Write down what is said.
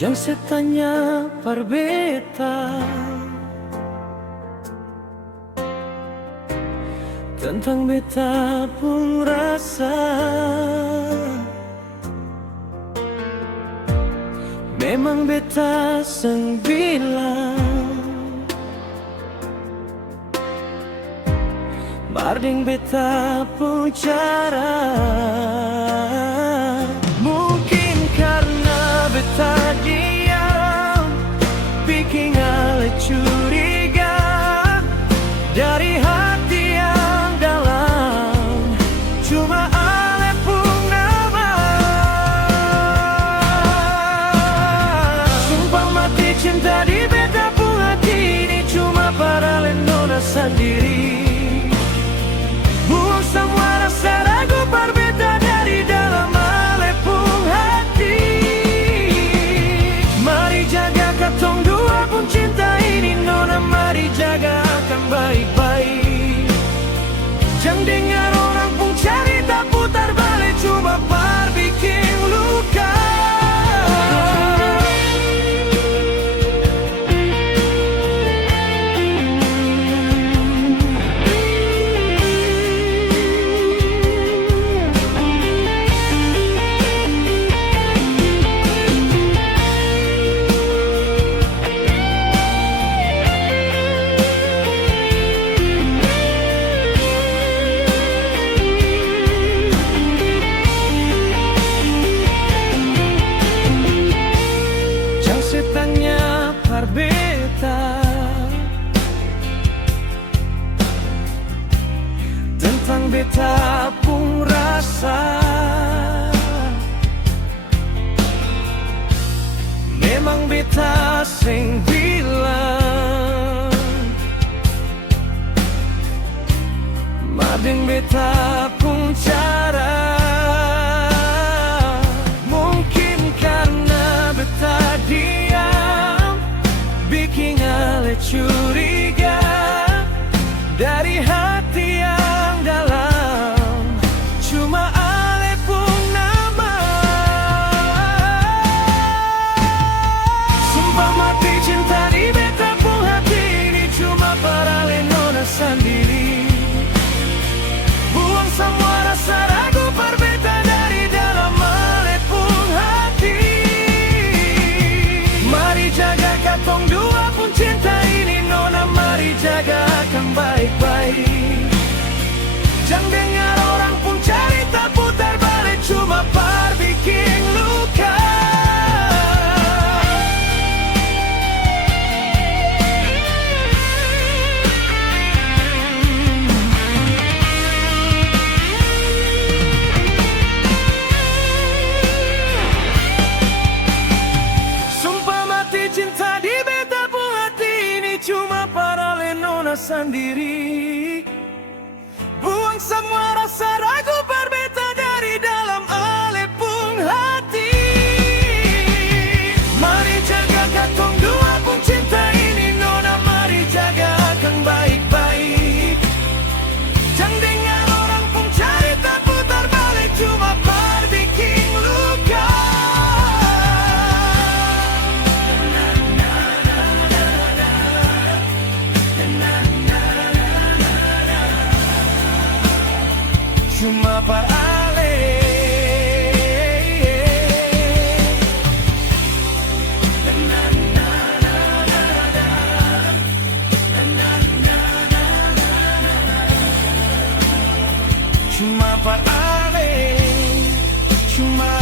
Jang setanya parbeta tentang beta pun rasa. Memang beta seng bilang marding beta pun cara. Mungkin karena beta diam bikin ale curiga dari hati yang dalam. Cuma ale pun nama. Sumpah mati cinta di beta pun hati ini cuma para lenona sendiri. Buang semua rasa ragu berbeda dari dalam ale pun hati. Mari jaga katong dua pun cinta ini nona, mari jaga akan baik-baik. Jangan dengar orang pun cerita putar balik cuma bikin luka. Setannya parbeta tentang beta pun rasa. Memang beta seng bilang madeng beta pun cara. Mungkin karena beta diam bikin ale curiga dari hati yang dalam. Cuma ale pun nama. Sumpah mati cinta di beta pun hati ini cuma para lenona sendiri. Buang semua rasa ragu berbeda dari dalam ale pun hati. Mari jaga katong dua pun cinta ini nona, mari jaga akan baik-baik. Jangan dengar orang pun cerita putar balik cuma bikin luka. Sumpah mati cinta di beta pun hati ini cuma para lenona sendiri. Buang semua rasa ragu berbeda dari dalam ale pun hati. Mari jaga katong dua pun cinta ini nona, mari jaga akan baik-baik. Jangan dengar orang pun cerita putar balik cuma bikin luka. Cuma par ale. Cuma par ale. Cuma